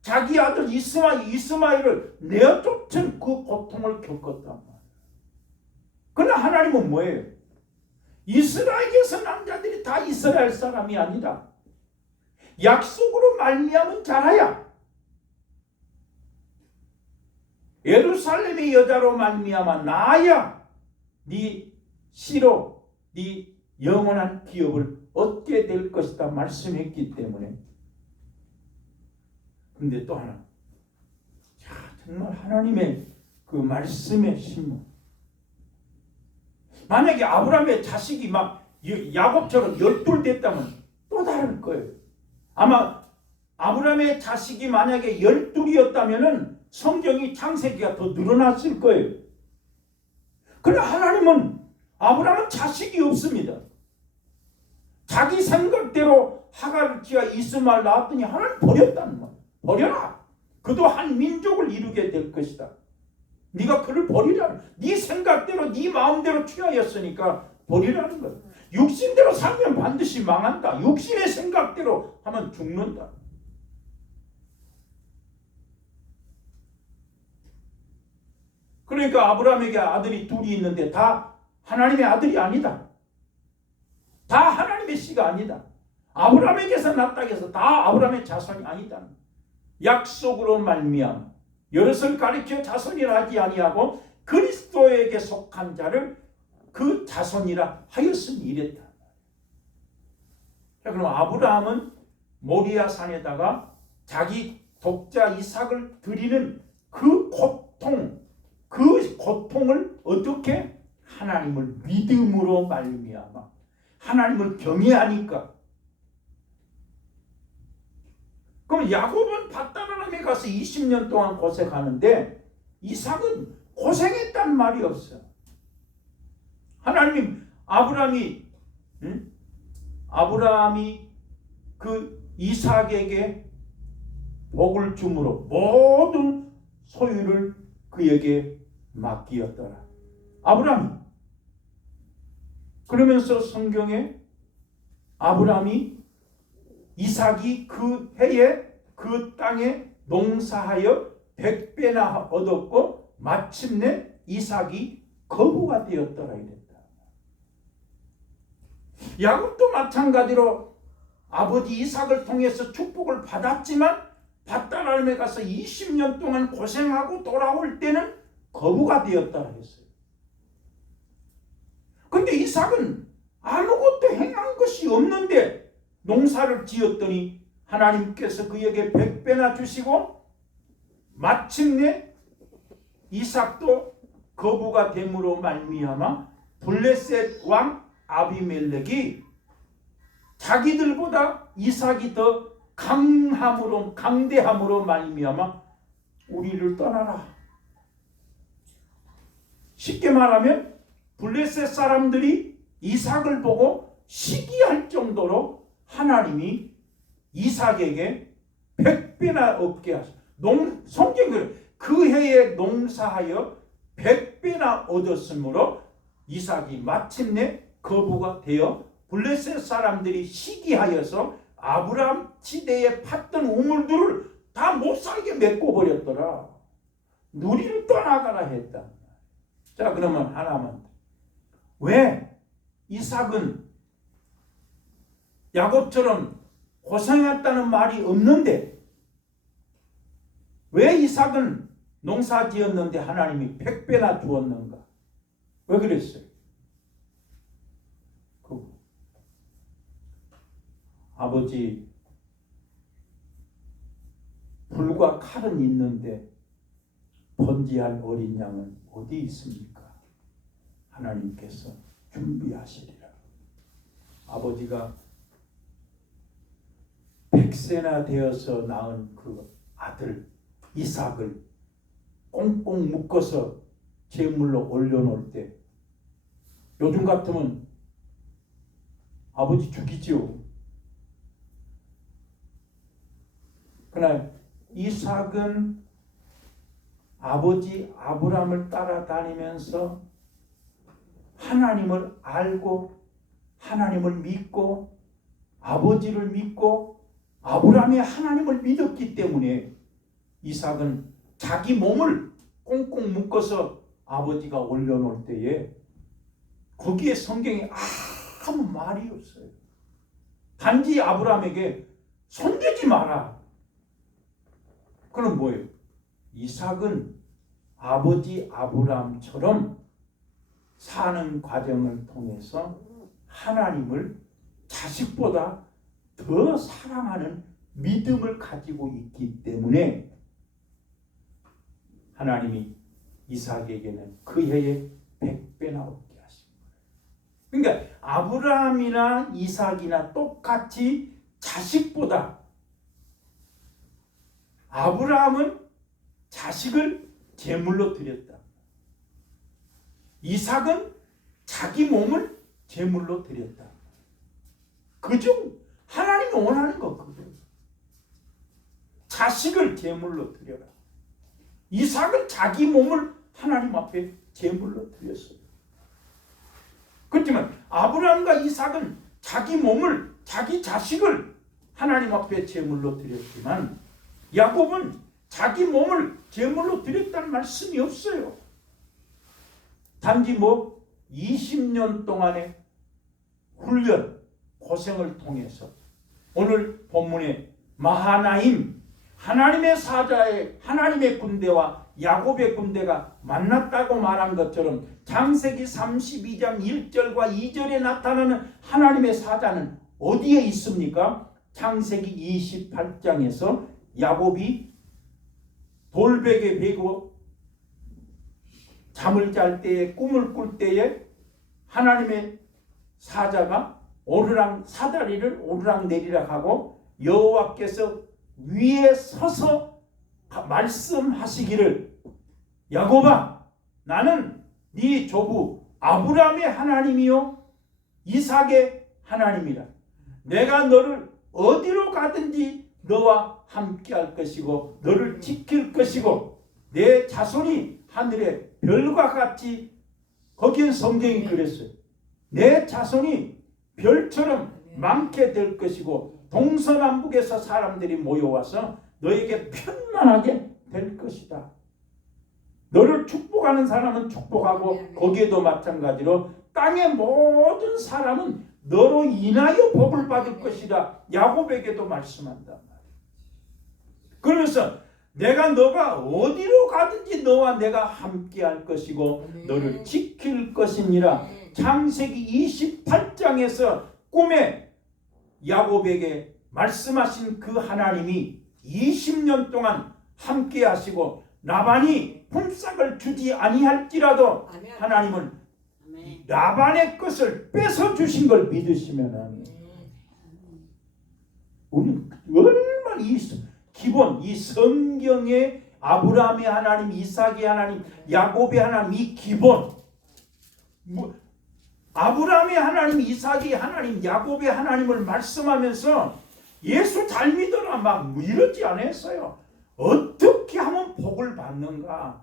자기 아들 이스마엘을 내쫓은 그 고통을 겪었단 말이에요. 그러나 하나님은 뭐예요? 이스라엘에서 남자들이 다 이스라엘 사람이 아니라 약속으로 말미암은 자라야 예루살렘의 여자로 말미암아 나아야 네 씨로 네 영원한 기업을 얻게 될 것이다 말씀했기 때문에. 근데 또 하나, 정말 하나님의 그 말씀의 신문. 만약에 아브라함의 자식이 막 야곱처럼 12 됐다면 또 다를 거예요. 아마 아브라함의 자식이 만약에 12이었다면 성경이 창세기가 더 늘어났을 거예요. 그러나 하나님은 아브라함은 자식이 없습니다. 자기 생각대로 하갈을 키워 이스마엘 낳았더니 하나님 버렸다는 거예요. 버려라. 그도 한 민족을 이루게 될 것이다. 네가 그를 버리라. 네 생각대로 네 마음대로 취하였으니까 버리라는 거야. 육신대로 살면 반드시 망한다. 육신의 생각대로 하면 죽는다. 그러니까 아브라함에게 아들이 둘이 있는데 다 하나님의 아들이 아니다. 다 하나님의 메시가 아니다. 아브라함에게서 났다 해서 다 아브라함의 자손이 아니다. 약속으로 말미암아 여럿을 가리켜 자손이라 하지 아니하고 그리스도에게 속한 자를 그 자손이라 하였으니 이랬다. 자, 그럼 아브라함은 모리아 산에다가 자기 독자 이삭을 드리는 그 고통을 어떻게? 하나님을 믿음으로 말미암아 하나님을 경외하니까. 그럼 야곱은 밧다람에 가서 20년 동안 고생하는데 이삭은 고생했단 말이 없어. 하나님 아브라함이 그 이삭에게 복을 주므로 모든 소유를 그에게 맡기었더라. 아브라함이. 그러면서 성경에 아브라함이 이삭이 그 해에 그 땅에 농사하여 100배나 얻었고 마침내 이삭이 거부가 되었더라 이랬다. 야곱도 마찬가지로 아버지 이삭을 통해서 축복을 받았지만 밧다람에 가서 20년 동안 고생하고 돌아올 때는 거부가 되었더라 했어요. 근데 이삭은 아무것도 행한 것이 없는데 농사를 지었더니 하나님께서 그에게 100배나 주시고 마침내 이삭도 거부가 됨으로 말미암아 블레셋 왕 아비멜렉이 자기들보다 이삭이 더 강대함으로 말미암아 우리를 떠나라. 쉽게 말하면 블레셋 사람들이 이삭을 보고 시기할 정도로 하나님이 이삭에게 100배나 얻게 하셨어요. 성경은 그 해에 농사하여 100배나 얻었으므로 이삭이 마침내 거부가 되어 블레셋 사람들이 시기하여서 아브라함 시대에 팠던 우물들을 다 못살게 메꿔버렸더라. 누리를 떠나가라 했다. 자, 그러면 하나만, 왜 이삭은 야곱처럼 고생했다는 말이 없는데 왜 이삭은 농사 지었는데 하나님이 100배나 주었는가? 왜 그랬어요? 아버지, 불과 칼은 있는데 번지할 어린 양은 어디 있습니까? 하나님께서 준비하시리라. 아버지가 100세나 되어서 낳은 그 아들 이삭을 꽁꽁 묶어서 제물로 올려놓을 때 요즘 같으면 아버지 죽이지요. 그러나 이삭은 아버지 아브라함을 따라다니면서 하나님을 알고 하나님을 믿고 아버지를 믿고 아브라함이 하나님을 믿었기 때문에 이삭은 자기 몸을 꽁꽁 묶어서 아버지가 올려놓을 때에 거기에 성경에 아무 말이 없어요. 단지 아브라함에게 손대지 마라. 그럼 뭐예요? 이삭은 아버지 아브라함처럼 사는 과정을 통해서 하나님을 자식보다 더 사랑하는 믿음을 가지고 있기 때문에 하나님이 이삭에게는 그 해에 100배나 얻게 하신 거예요. 그러니까 아브라함이나 이삭이나 똑같이 자식보다 아브라함은 자식을 제물로 드렸다. 이삭은 자기 몸을 제물로 드렸다. 그죠? 하나님이 원하는 거 그거예요. 자식을 제물로 드려라. 이삭은 자기 몸을 하나님 앞에 제물로 드렸어요. 그렇지만 아브라함과 이삭은 자기 몸을, 자기 자식을 하나님 앞에 제물로 드렸지만 야곱은 자기 몸을 제물로 드렸다는 말씀이 없어요. 단지 20년 동안의 훈련, 고생을 통해서 오늘 본문에 마하나임 하나님의 사자의 하나님의 군대와 야곱의 군대가 만났다고 말한 것처럼 창세기 32장 1절과 2절에 나타나는 하나님의 사자는 어디에 있습니까? 창세기 28장에서 야곱이 돌베개 베고 잠을 잘 때에 꿈을 꿀 때에 하나님의 사자가 오르락 사다리를 오르락 내리락 하고 여호와께서 위에 서서 말씀하시기를 야곱아 나는 네 조부 아브라함의 하나님이요 이삭의 하나님이라. 내가 너를 어디로 가든지 너와 함께 할 것이고 너를 지킬 것이고 내 자손이 하늘의 별과 같이 거기엔 성경이 그랬어요. 내 자손이 별처럼 많게 될 것이고 동서남북에서 사람들이 모여와서 너에게 편만하게 될 것이다. 너를 축복하는 사람은 축복하고 거기에도 마찬가지로 땅의 모든 사람은 너로 인하여 복을 받을 것이다. 야곱에게도 말씀한단 말이야. 그러면서 내가 너가 어디로 가든지 너와 내가 함께 할 것이고 너를 지킬 것이니라. 창세기 28장에서 꿈에 야곱에게 말씀하신 그 하나님이 20년 동안 함께 하시고 라반이 품삯을 주지 아니할지라도 하나님은 라반의 것을 뺏어 주신 걸 믿으시면 합니다. 우리는 얼마나 이 기본 이 성경의 아브라함의 하나님, 이삭의 하나님, 야곱의 하나님 이 기본 아브라함의 하나님, 이삭의 하나님, 야곱의 하나님을 말씀하면서 예수 잘 믿어라 막 이러지 않았어요. 어떻게 하면 복을 받는가?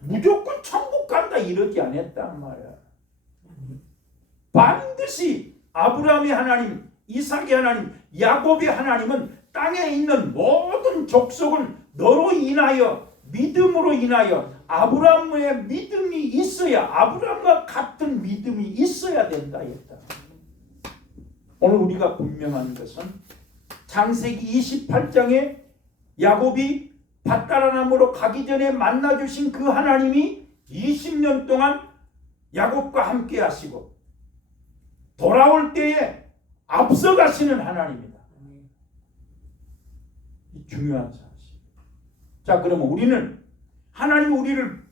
무조건 천국 간다 이러지 않았단 말이야. 반드시 아브라함의 하나님, 이삭의 하나님, 야곱의 하나님은 땅에 있는 모든 족속은 너로 인하여 믿음으로 인하여 아브라함의 믿음이 있어야 아브라함과 같은 믿음이 있어야 된다 했다. 오늘 우리가 분명한 것은 창세기 28장에 야곱이 밧다라나무로 가기 전에 만나주신 그 하나님이 20년 동안 야곱과 함께 하시고 돌아올 때에 앞서가시는 하나님이다. 이 중요한 사실. 자, 그러면 우리는 하나님 우리를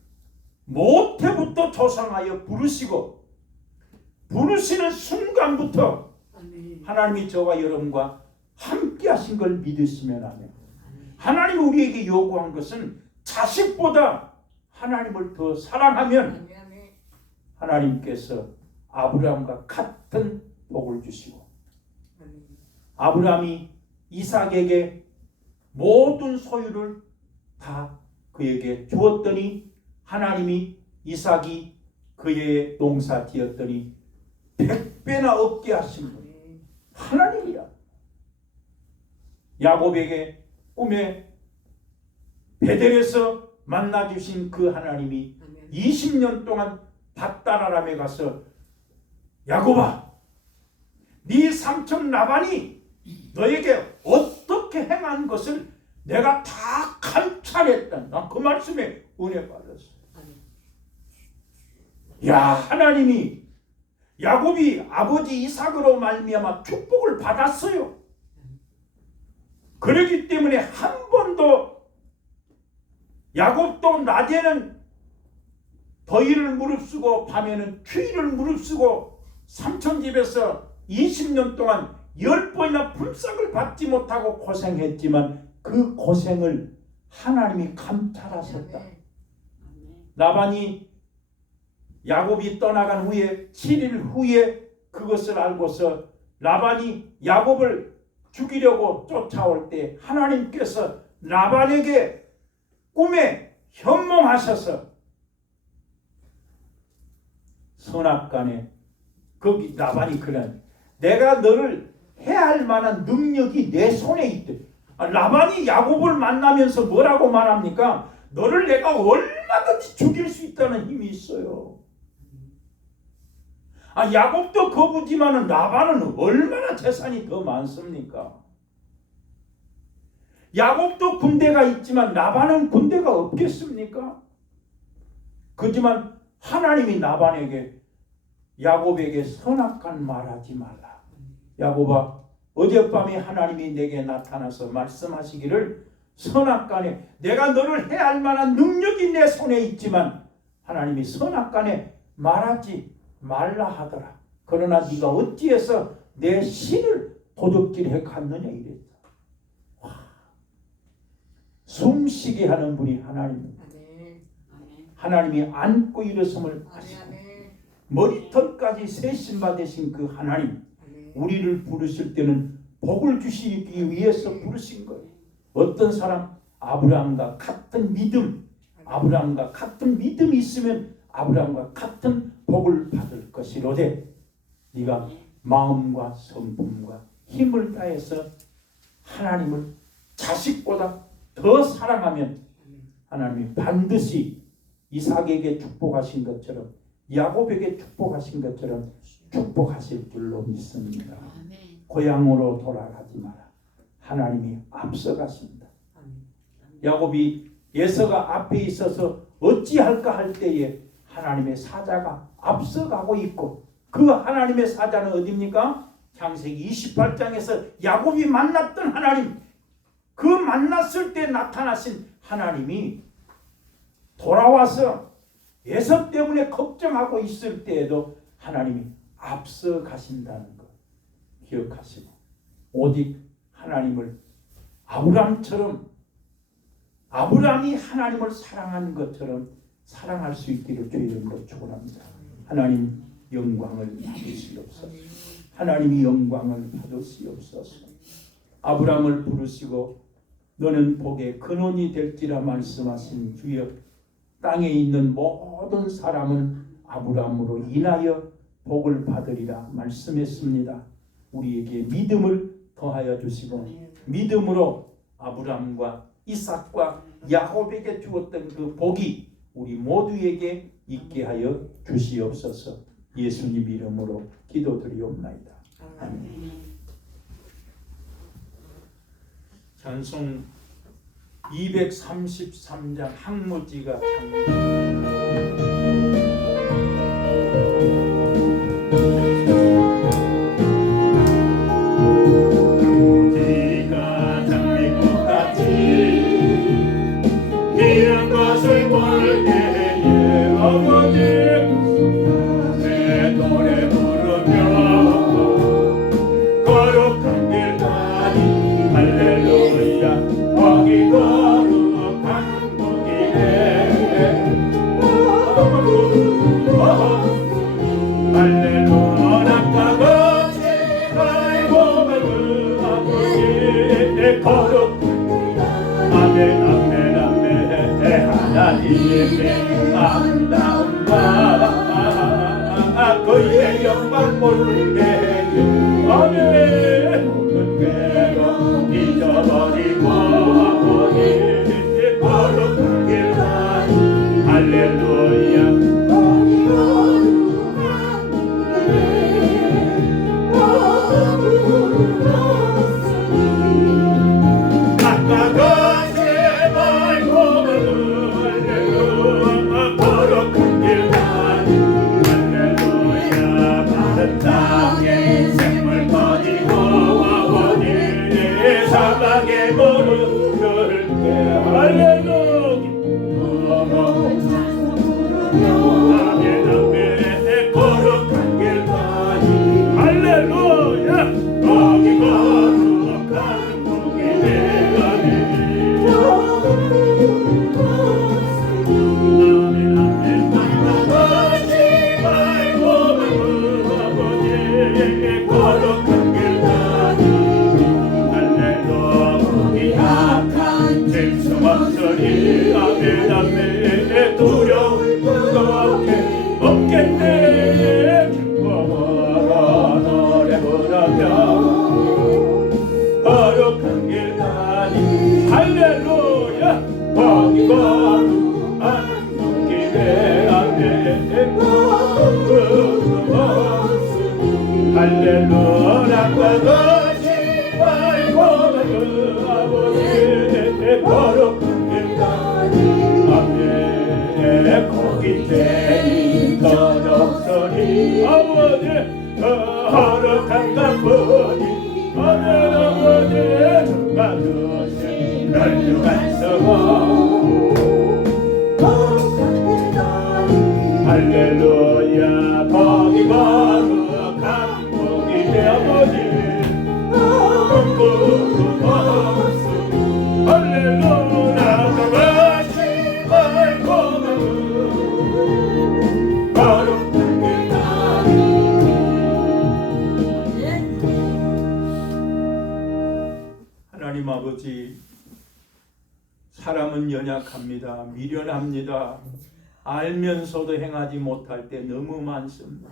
모태부터 조상하여 부르시고 부르시는 순간부터 하나님이 저와 여러분과 함께 하신 걸 믿으시면 하면 하나님이 우리에게 요구한 것은 자식보다 하나님을 더 사랑하면 하나님께서 아브라함과 같은 복을 주시고 아브라함이 이삭에게 모든 소유를 다 그에게 주었더니 하나님이 이삭이 그의 농사 지었더니 100배나 얻게 하신 분이 하나님이야. 야곱에게 꿈에 베델에서 만나주신 그 하나님이 20년 동안 밧다라람에 가서 야곱아 네 삼촌 라반이 너에게 어떻게 행한 것을 내가 다 감찰했다. 난 그 말씀에 은혜 받았어. 야, 하나님이 야곱이 아버지 이삭으로 말미암아 축복을 받았어요. 그렇기 때문에 한 번도 야곱도 낮에는 더위를 무릅쓰고 밤에는 추위를 무릅쓰고 삼촌 집에서 20년 동안 10번이나 품삯을 받지 못하고 고생했지만 그 고생을 하나님이 감찰하셨다. 라반이 야곱이 떠나간 후에 7일 후에 그것을 알고서 라반이 야곱을 죽이려고 쫓아올 때 하나님께서 라반에게 꿈에 현몽하셔서 선악간에 거기 라반이 그런 내가 너를 해할 만한 능력이 내 손에 있대. 라반이 야곱을 만나면서 뭐라고 말합니까? 너를 내가 얼마든지 죽일 수 있다는 힘이 있어요. 야곱도 거부지만은 라반은 얼마나 재산이 더 많습니까? 야곱도 군대가 있지만 라반은 군대가 없겠습니까? 그렇지만 하나님이 라반에게 야곱에게 선악한 말하지 말라. 야곱아, 어젯밤에 하나님이 내게 나타나서 말씀하시기를 선악간에 내가 너를 해할 만한 능력이 내 손에 있지만 하나님이 선악간에 말하지 말라 하더라. 그러나 네가 어찌해서 내 신을 도적질해 갔느냐 이랬다. 숨쉬게 하는 분이 하나님입니다. 하나님이 안고 일어섬을 하시고 머리털까지 세심바 되신 그 하나님, 우리를 부르실 때는 복을 주시기 위해서 부르신 거예요. 어떤 사람 아브라함과 같은 믿음, 아브라함과 같은 믿음이 있으면 아브라함과 같은 복을 받을 것이로되 네가 마음과 성품과 힘을 다해서 하나님을 자식보다 더 사랑하면 하나님이 반드시 이삭에게 축복하신 것처럼 야곱에게 축복하신 것처럼 축복하실 줄로 믿습니다. 고향으로 돌아가지 마라. 하나님이 앞서가십니다. 야곱이 에서가 앞에 있어서 어찌할까 할 때에 하나님의 사자가 앞서가고 있고 그 하나님의 사자는 어디입니까? 창세기 28장에서 야곱이 만났던 하나님, 그 만났을 때 나타나신 하나님이 돌아와서 에서 때문에 걱정하고 있을 때에도 하나님이 앞서 가신다는 것 기억하시고 오직 하나님을 아브라함이 하나님을 사랑한 것처럼 사랑할 수 있기를 주의 이름으로 축원합니다. 하나님 영광을 받으시옵소서. 하나님이 영광을 받으시옵소서. 아브라함을 부르시고 너는 복의 근원이 될지라 말씀하신 주여, 땅에 있는 모든 사람은 아브라함으로 인하여 복을 받으리라 말씀했습니다. 우리에게 믿음을 더하여 주시고 믿음으로 아브라함과 이삭과 야곱에게 주었던 그 복이 우리 모두에게 있게 하여 주시옵소서. 예수님 이름으로 기도드리옵나이다. 아멘. 찬송 233장 항무지가 장미꽃같이 피는 것을 볼 때에 아버지 내 노래 부르며 거룩한 길 가니 할렐루야 거기 거룩한 복이네 할렐루야 낙타같이 아이고 맑은 아버지 거룩한 아멘 아멘 아멘 하나님의 아름다운 바 그의 영광 볼게 아멘 모든 괴로움 잊어버리고 아버지 거룩한 길 가니 할렐루야 땅에 샘물 퍼지고 아버지 사막에 무릎 꿇게 할렐루야 아멘 아멘 거룩한 길 가니 할렐루야 거기 거룩한 복이네 아멘 아멘 아멘 아버지 말고 거룩한 길 가니 할렐루야 우리 약한 질 수 없으리 아멘 아멘 두려울 것밖에 없겠네 기뻐하라 노래 부르며 거룩한 길 가니 할렐루야 거기 거룩한 길에 아멘 가두신 널려간 성읍 할렐루야 거기 거룩한 복이 되어버린 할렐루야 그것이 말고는 거룩한 길 하나님 아버지, 사람은 연약합니다. 미련합니다. 알면서도 행하지 못할 때 너무 많습니다.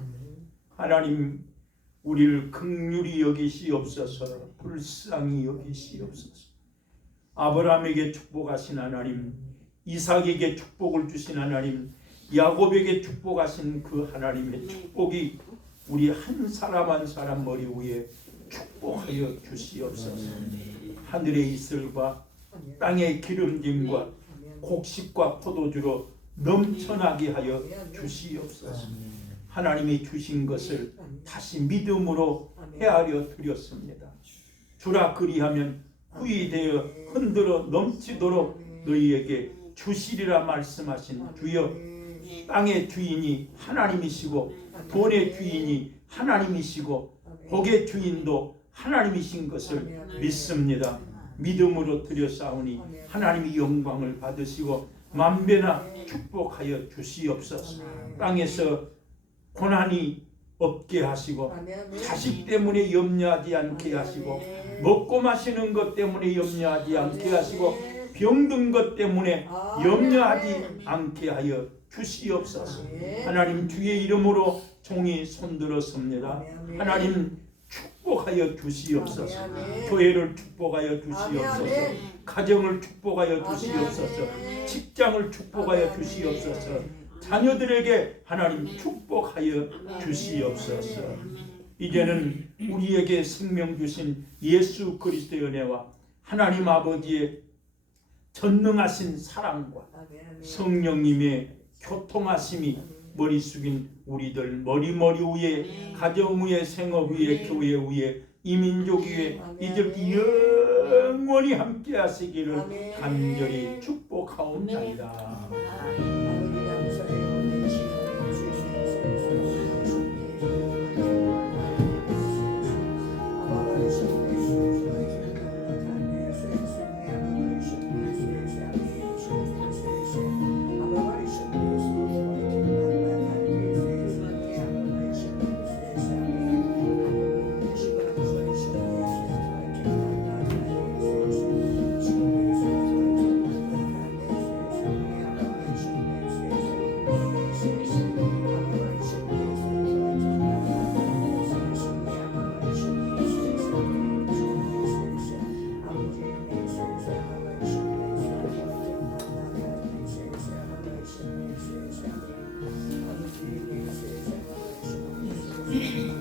하나님, 우리를 긍휼히 여기시옵소서. 불쌍히 여기시옵소서. 아브라함에게 축복하신 하나님, 이삭에게 축복을 주신 하나님, 야곱에게 축복하신 그 하나님의 축복이 우리 한 사람 한 사람 머리 위에 축복하여 주시옵소서. 하늘의 이슬과 땅의 기름짐과 곡식과 포도주로 넘쳐나게 하여 주시옵소서. 하나님이 주신 것을 다시 믿음으로 헤아려 드렸습니다. 주라 그리하면 후이되어 흔들어 넘치도록 너희에게 주시리라 말씀하신 주여, 땅의 주인이 하나님이시고 돈의 주인이 하나님이시고 복의 주인도 하나님이신 것을 믿습니다. 믿음으로 드렸사오니 하나님이 영광을 받으시고 만배나 축복하여 주시옵소서. 땅에서 고난이 없게 하시고 자식 때문에 염려하지 않게 하시고 먹고 마시는 것 때문에 염려하지 않게 하시고 병든 것 때문에 염려하지 않게 하여 주시옵소서. 하나님, 주의 이름으로 종이 손들었습니다. 하나님, 축복하여 주시옵소서. 교회를 축복하여 주시옵소서. 가정을 축복하여 주시옵소서. 직장을 축복하여 주시옵소서. 자녀들에게 하나님 축복하여 주시옵소서. 이제는 우리에게 생명 주신 예수 그리스도의 은혜와 하나님 아버지의 전능하신 사랑과 성령님의 교통하심이 머리 숙인 우리들 머리 위에, 가정 위에, 생업 위에, 교회 위에, 이민족 위에 이들이 영원히 함께 하시기를 간절히 축복하옵나이다. 네.